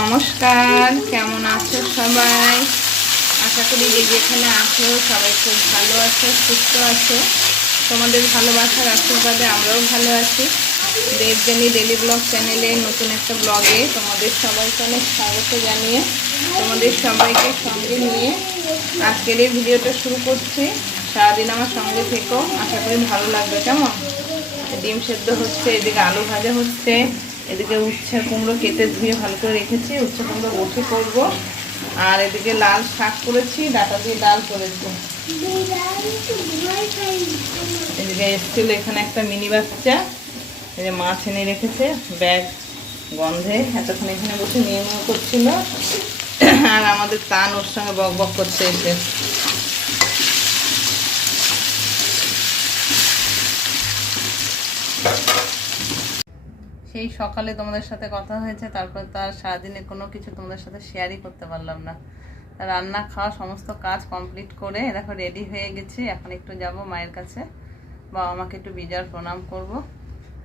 নমস্কার, কেমন আছো সবাই? আশা করি যে যেখানে আছো সবাই খুব ভালো আছো, সুস্থ আছো। তোমাদের ভালোবাসার আশীর্বাদে আমরাও ভালো আছি। দেবযানী ডেলি ব্লগ চ্যানেলে নতুন একটা ব্লগে তোমাদের সবাইকে অনেক স্বাগত জানিয়ে তোমাদের সবাইকে সঙ্গে নিয়ে আজকের এই ভিডিওটা শুরু করছি। সারাদিন আমার সঙ্গে থেকো, আশা করি ভালো লাগবে। কেমন? ডিম সেদ্ধ হচ্ছে, এদিকে আলু ভাজা হচ্ছে, এদিকে উচ্ছে কুমড়ো কেটে ধুয়ে ভালো করে রেখেছি, উচ্ছে কুমড়ো বসে করব। আর এদিকে লাল শাক করেছি, ডাটা দিয়ে ডাল করেছি। এদিকে এসেছিল এখানে একটা মিনি বাচ্চা, এই যে মাছ এনে রেখেছে ব্যাগ গন্ধে, এতক্ষণ এখানে বসে নিয়ে করছিল। আর আমাদের তান ওর সঙ্গে বক বক করতে এসে। সেই সকালে তোমাদের সাথে কথা হয়েছে, তারপর তার সারাদিনে কোনো কিছু তোমাদের সাথে শেয়ারই করতে পারলাম না। রান্না খাওয়া সমস্ত কাজ কমপ্লিট করে দেখো রেডি হয়ে গেছি। এখন একটু যাব মায়ের কাছে, বাবা মাকে একটু বিজয়ার প্রণাম করব,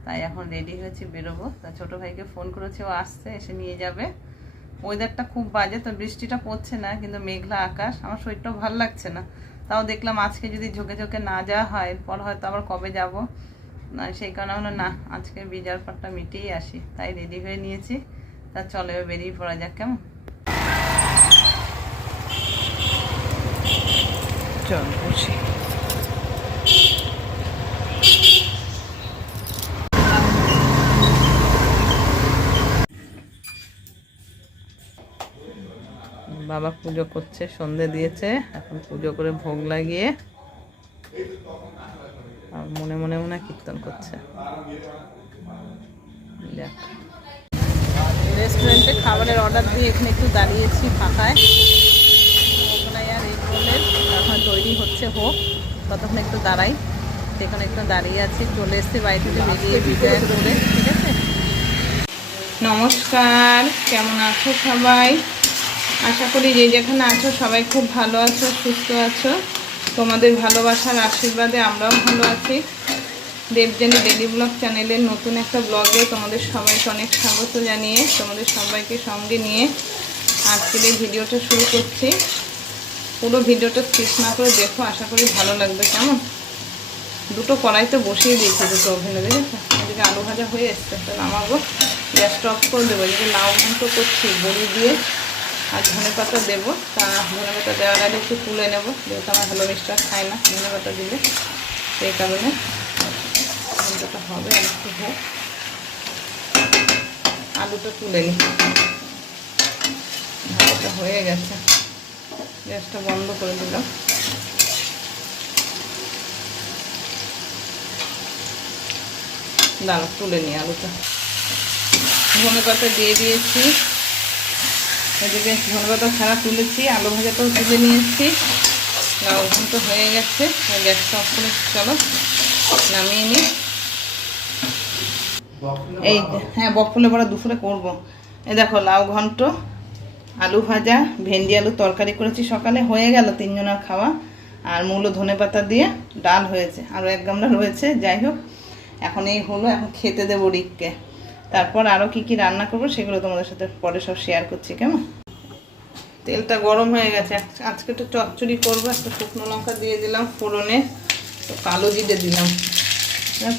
তাই এখন রেডি হয়েছি, বেরোবো। তা ছোটো ভাইকে ফোন করেছি, ও আসছে, এসে নিয়ে যাবে। ওয়েদারটা খুব বাজে, তো বৃষ্টিটা পড়ছে না, কিন্তু মেঘলা আকাশ। আমার শরীরটাও ভালো লাগছে না, তাও দেখলাম আজকে যদি ঝোঁকে ঝোঁকে না যাওয়া হয়, এরপর হয়তো আবার কবে যাব না, সেই কারণে হলো না, আজকে বিজার পাটটা মিটিয়েই আসি, তাই রেডি হয়ে নিয়েছি। তা চলে বেরিয়ে পড়া যাক, কেমন? চল বসি। বাবা পুজো করছে, সন্ধে দিয়েছে, এখন পুজো করে ভোগ লাগিয়ে আর মনে মনে মনে কীর্তন করছে। যাক, রেস্টুরেন্টে খাবারের অর্ডার দিয়ে এখানে একটু দাঁড়িয়েছি ফাঁকায়। মোগলাই আর এগ রোলের এখন তৈরি হচ্ছে, হোক ততক্ষণ একটু দাঁড়াই। সেখানে একটু দাঁড়িয়ে আছি, চলে এসেছি বাড়ি থেকে বেরিয়ে বিজয় করে। ঠিক আছে, নমস্কার, কেমন আছো সবাই? আশা করি যে যেখানে আছো সবাই খুব ভালো আছো, সুস্থ আছো। তোমাদের ভালোবাসার আশীর্বাদে আমরাও ভালো আছি। দেবযানী ডেলি ব্লগ চ্যানেলের নতুন একটা ব্লগে তোমাদের সবাইকে অনেক স্বাগত জানিয়ে তোমাদের সবাইকে সঙ্গে নিয়ে আজকের এই ভিডিওটা শুরু করছি। পুরো ভিডিওটা স্কিপ না করে দেখো, আশা করি ভালো লাগবে। কেমন? দুটো কড়াইতে বসিয়ে দিয়েছি, দুটো ওভেনে, দেখেছো? এদিকে আলু ভাজা হয়ে এসছে, তো নামাবো, গ্যাসটা অফ করে দেবো। এদিকে লাউ ঘন্ট করছি বড়ি দিয়ে, আর ধনে পাতা দেবো। তা ধনে পাতা দেওয়ার আগে একটু তুলে নেবো, যেহেতু আমার ভালো মিষ্টার খায় না ধনে পাতা দিলে, সেই কারণে ঘন্টটা হবে। আর একটু হোক, আলুটা তুলে নিই। ভালোটা হয়ে গেছে, গ্যাসটা বন্ধ করে দিলাম। দাঁড়া, তুলে নিই আলুটা। ধনে পাতা দিয়ে দিয়েছি, এদিকে ধনে পাতা ছাড়া তুলেছি, আলু ভাজাটাও তুলে নিয়েছি। লাউ ঘন্ট হয়ে গেছে, গ্যাসটা অফ করে চলো নামিয়ে নিই। এই হ্যাঁ, বকফুলে বড়া দুপুরে করবো। এই দেখো, লাউ ঘন্ট, আলু ভাজা, ভেন্ডি আলু তরকারি করেছি সকালে, হয়ে গেল তিনজনের খাওয়া। আর মূলো ধনে পাতা দিয়ে ডাল হয়েছে, আরও এক গামলা রয়েছে। যাই হোক, এখন এই হলো, এখন খেতে দেবো রিককে। তারপর আরও কি কি রান্না করবো সেগুলো তোমাদের সাথে পরে সব শেয়ার করছি। কেমন? তেলটা গরম হয়ে গেছে, আজকে একটু চচ্চড়ি করবো। একটা শুকনো লঙ্কা দিয়ে দিলাম ফোড়নে, তো কালো জিরে দিলাম।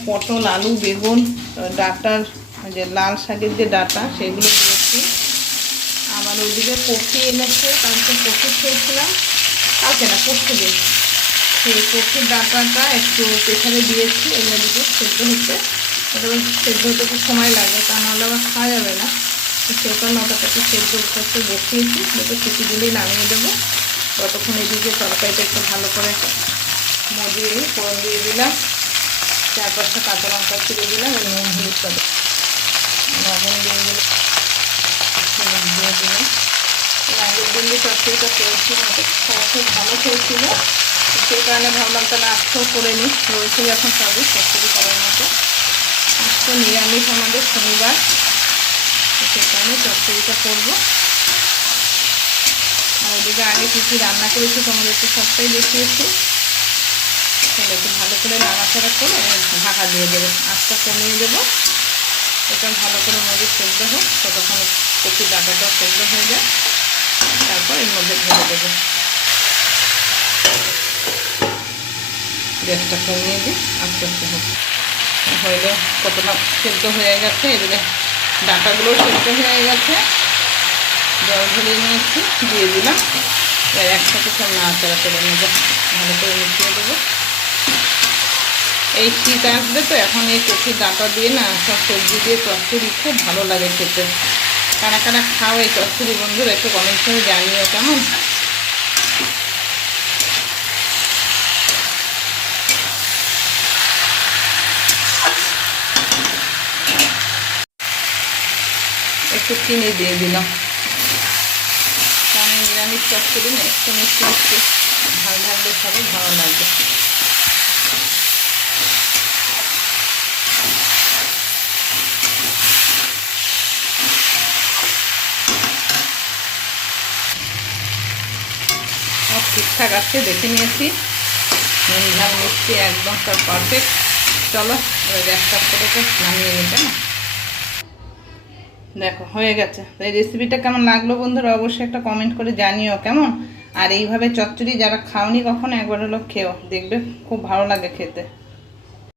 পটল, আলু, বেগুন, ডাটার যে লাল শাকের যে ডাটা সেগুলো দিয়েছি। আমার ওদিকে কফি এনেছে, কালকে কফি খেয়েছিলাম, কালকে না পরশু দিন, সেই কফির ডাটাটা একটু প্রেশারে দিয়েছি। এগুলো দিকে সেদ্ধ হচ্ছে, ওটা সেদ্ধ হতে খুব সময় লাগে, তা নাহলে আবার খাওয়া যাবে না। সেই কারণে ওটাকে সেদ্ধ করতে বসিয়েছি, দুটো সিটি দিলেই নামিয়ে দেবো। ততক্ষণ এদিকে তরকারিটা একটু ভালো করে মজিয়ে ফোড়ন দিয়ে দিলাম, 4-5টা কাঁচা লঙ্কা ছিঁড়ে দিলাম, আর নুন হলুদ করে লবণ দিয়ে দিলাম, দিয়ে দিলাম। আগের দিন যে চচ্চড়িটা করেছিলাম ওটা খাওয়া খুব ভালো খেয়েছিল, সেই কারণে ভাবলাম তাহলে আজকেও করে নিই, রয়েছে যখন সবই চচ্চড়ি করার মতো। আজকে নিরামিষ আমাদের শনিবার, সেই কারণে চচ্চড়িটা করবো। আর ওদিকে আগে কী কী রান্না করেছি তোমাদেরকে সবটাই দেখিয়েছি। তাহলে একটু ভালো করে নাড়াচাড়া করে ঢাকা দিয়ে দেবো, আঁচটা কমিয়ে দেবো। এটা ভালো করে মজে সেদ্ধ হোক, ততক্ষণ কপির ডাঁটাটা সেদ্ধ হয়ে যায়, তারপর এর মধ্যে ঢেলে দেবো। গ্যাসটা কমিয়ে দিই, আস্তে আস্তে হোক। হইলে কতটা সেদ্ধ হয়ে গেছে, এবারে ডাঁটাগুলো সেদ্ধ হয়ে গেছে, জল ঢেলে নিয়েছি, দিয়ে দিলাম। এবার একসাথে সব নাড়াচাড়া করে নেবো, ভালো করে মিশিয়ে দেবো। এই শীত আসবে তো, এখন এই কপির ডাঁটা দিয়ে না সব সবজি দিয়ে চচ্চড়ি খুব ভালো লাগে খেতে। কারা কারা খাও এই চচ্চড়ি বন্ধুরা, একটু কমেন্ট করে জানিও কেমন। একটু চিনি দিয়ে দিলাম, কারণ নিরামিষ চচ্চড়ি না একটু মিষ্টি মিষ্টি ঝাল ঝাল দিয়ে খাবে, ভালো লাগবে। সব ঠিকঠাক আছে, দেখে নিয়েছি, নুন ঝাল মিষ্টি একদম সব পারফেক্ট। চলো এবার গ্যাসটা করে নামিয়ে নিতে না। দেখো হয়ে গেছে। তো এই রেসিপিটা কেমন লাগলো বন্ধুরা অবশ্যই একটা কমেন্ট করে জানিও কেমন। আর এইভাবে চচ্চড়ি যারা খাওনি কখনো, একবার হলো খেও, দেখবে খুব ভালো লাগে খেতে।